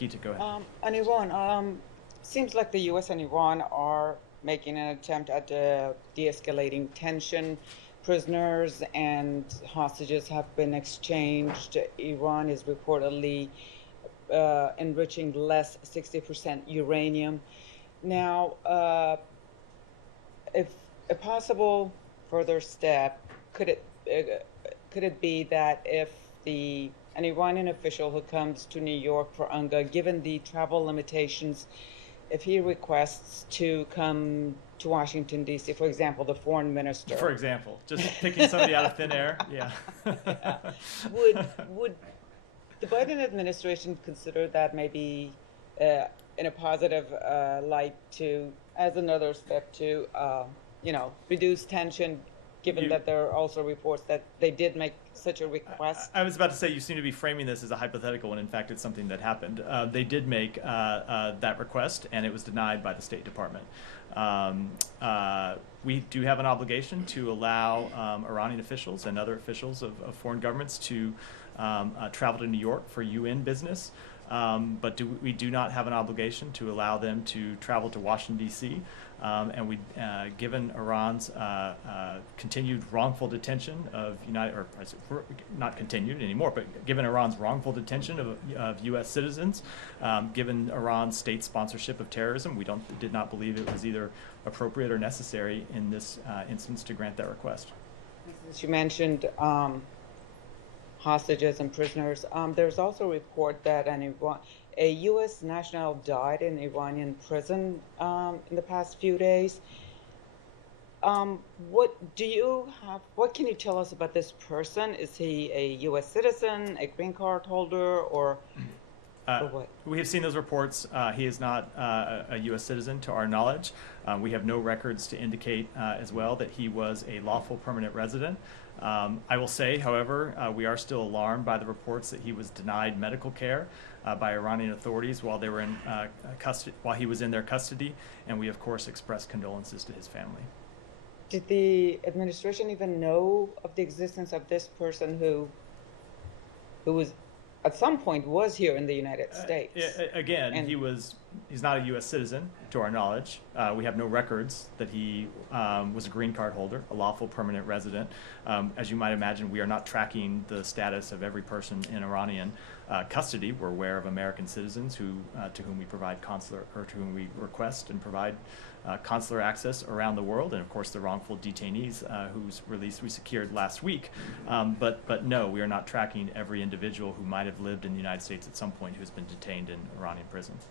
Geeta, go ahead. On Iran, seems like the U.S. and Iran are making an attempt at de-escalating tension. Prisoners and hostages have been exchanged. Iran is reportedly enriching less 60% uranium. Now, if a possible further step, could it could it be that if the an Iranian official who comes to New York for UNGA, given the travel limitations, if he requests to come to Washington, D.C., for example, the foreign minister, For example, just picking somebody out of thin air. Yeah. yeah, would the Biden administration consider that maybe uh, in a positive light to as another step to reduce tension, given you that there are also reports that they did make such a request? I was about to say you seem to be framing this as a hypothetical, and in fact, it's something that happened. They did make that request, and it was denied by the State Department. Um, we do have an obligation to allow Iranian officials and other officials of foreign governments to travel to New York for UN business. But we do not have an obligation to allow them to travel to Washington, D.C. And given Iran's continued wrongful detention of not continued anymore, but given Iran's wrongful detention of U.S. citizens, given Iran's state sponsorship of terrorism, we did not believe it was either appropriate or necessary in this instance to grant that request. As you mentioned, hostages and prisoners. There's also a report that a U.S. national died in Iranian prison in the past few days. What can you tell us about this person? Is he a U.S. citizen, a green card holder, or what? We have seen those reports. He is not a U.S. citizen to our knowledge. We have no records to indicate as well that he was a lawful permanent resident. I will say, however, we are still alarmed by the reports that he was denied medical care by Iranian authorities while they were in custody, while he was in their custody, and we of course express condolences to his family. Did the administration even know of the existence of this person who was at some point was here in the United States? Again, And he's not a U.S. citizen to our knowledge. We have no records that he was a green card holder, a lawful permanent resident. As you might imagine, we are not tracking the status of every person in Iranian custody. We're aware of American citizens to whom we provide consular, or to whom we request and provide consular access around the world, and of course the wrongful detainees whose release we secured last week. But no, we are not tracking every individual who might have lived in the United States at some point who's been detained in Iranian prisons.